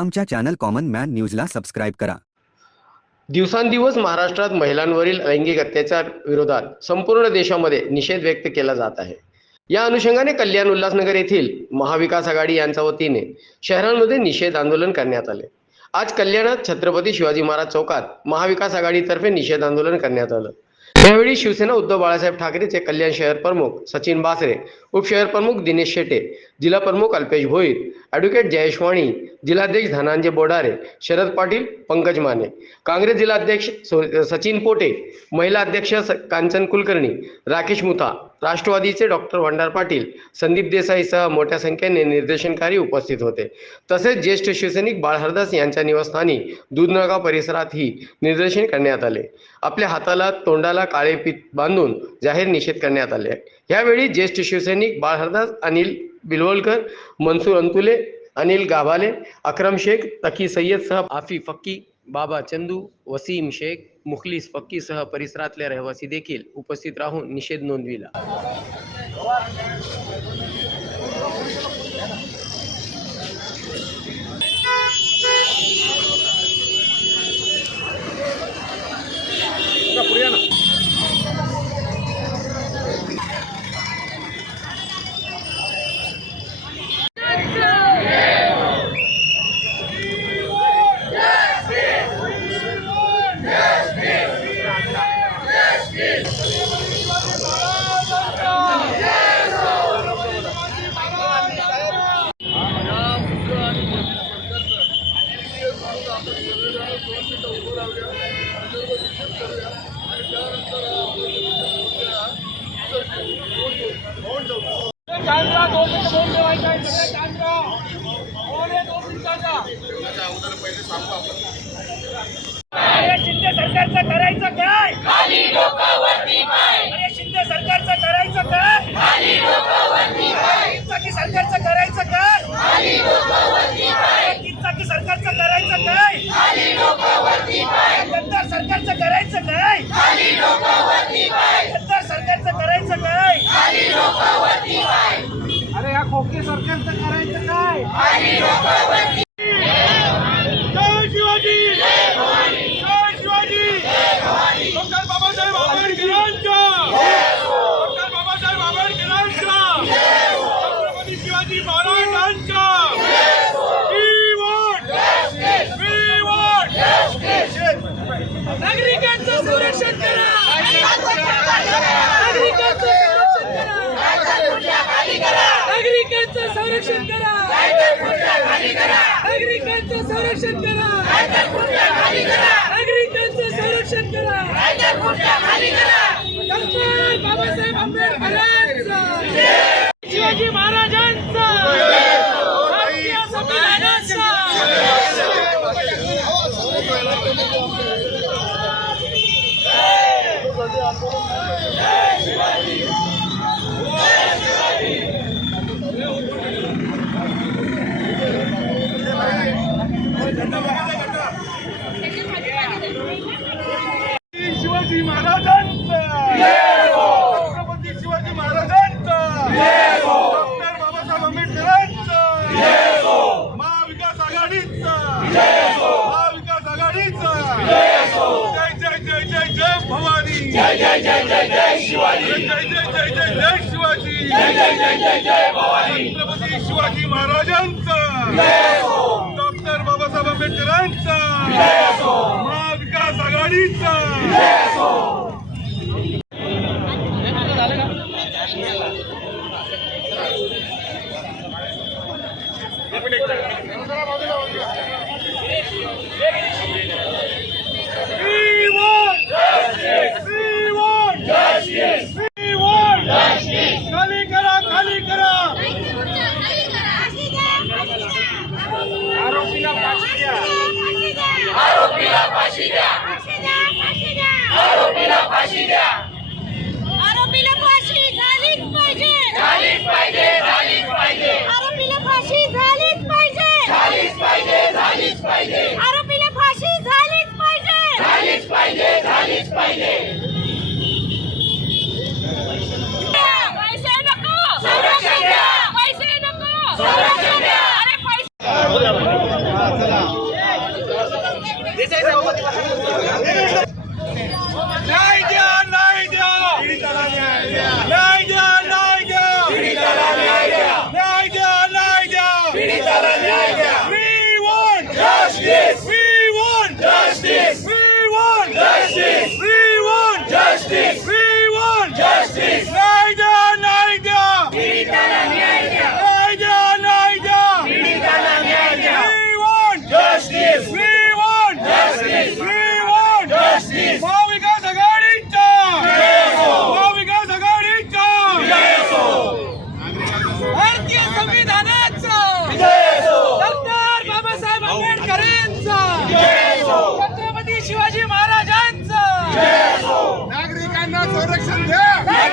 आमच्या channel common man न्यूजला subscribe करा. दिवसांदिवस महाराष्ट्रात महिलांवरील लैंगिक अत्याचार विरोधात संपूर्ण देशामध्ये निषेध व्यक्त केला जात आहे. या अनुषंगाने कल्याण उल्हासनगर येथील महाविकास आघाडी यांच्या वतीने शहरांमध्ये निषेध आंदोलन करण्यात आले. आज कल्याणात छत्रपती शिवाजी महाराज चौकात महाविकास आघाडीतर्फे निषेध आंदोलन करण्यात आलं. यावेळी शिवसेना उद्धव बाळासाहेब ठाकरेचे कल्याण शहर प्रमुख सचिन बासरे उपशहर प्रमुख दिनेश शेटे जिल्हा प्रमुख अल्पेश भोईर ॲडव्होकेट जयेश वाणी जिल्हाध्यक्ष धनांजय बोडारे शरद पाटील पंकज माने. काँग्रेस जिल्हाध्यक्ष सचिन पोटे महिला अध्यक्ष स- कांचन कुलकर्णी राकेश मुथा राष्ट्रवादीचे डॉक्टर भंडार पाटील संदीप देसाईसह मोठ्या संख्येने निर्देशनकारी उपस्थित होते. तसेच ज्येष्ठ शिवसैनिक बाळहरदास यांच्या निवासस्थानी दूधनगाव परिसरातही निदर्शन करण्यात आले. आपल्या हाताला तोंडाला काळे पीत बांधून जाहीर निषेध करण्यात आले. यावेळी ज्येष्ठ शिवसैनिक बाळ हरदास अनिल बिलवलकर मनसूर अंतुले अनिल गाभाले अक्रम शेख तकी सय्यद सह आफी फक्की बाबा चंदू वसीम शेख मुखलीस फक्की सह परिसरातले रहिवासी देखील उपस्थित राहून निषेध नोंदविला. चांदला दोन मिनिटं आहे दोन मिनिटाचा शिंदे सरकारचं करायचं काय अरे शिंदे सरकारचं करायचं काय की सरकारचं करायचं काय की सरकारचं करायचं काय सरकारचं करायचं काय गद्दार सरकारचं करायचं काय अरे या खोके सरकारचं करायचं काय जय शिवाजी जय शिवाजी डॉक्टर बाबासाहेब आंबेडकरांच्या डॉक्टर बाबासाहेब आंबेडकरांच्या छत्रपती शिवाजी महाराजांच्या We want We want नागरिकांचं संरक्षण करा. नागरिकांचं संरक्षण करा. नागरिकांचं संरक्षण करा नागरिकांचं संरक्षण करा डॉक्टर बाबासाहेब आंबेडकरांचं शिवाजी महाराजांचा भारतीय संविधानाचा शिवाजी महाराजांचा छत्रपती शिवाजी महाराजांचा डॉक्टर बाबासाहेब आंबेडकरांचा महाविकास आघाडीचा महाविकास आघाडीचा जय जय जय जय जय भवानी जय जय जय जय जय शिवाजी जय जय जय जय जय शिवाजी जय जय जय जय जय भवानी छत्रपती शिवाजी महाराजांचा आंबेडकरांचा महाविकास आघाडीचा. We want Michigan. Yeah.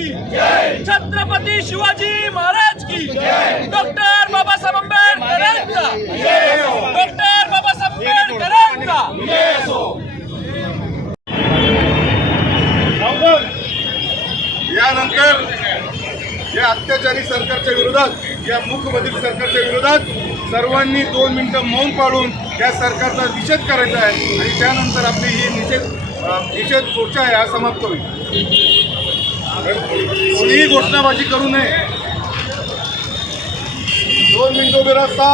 की छत्रपती शिवाजी महाराज की डॉक्टर बाबासाहेब आंबेडकरांचा। डॉक्टर बाबासाहेब आंबेडकरांचा। यानंतर या अत्याचारी सरकारच्या विरोधात या मूकबधीर सरकारच्या विरोधात सर्वांनी दोन मिनिटं मौन पाळून या सरकारचा निषेध करायचा आहे आणि त्यानंतर आपली ही निषेध निषेध मोर्चा आहे हा समाप्त होईल. कोणीही घोषणाबाजी करू नये. दोन मिनिटं उभे राहता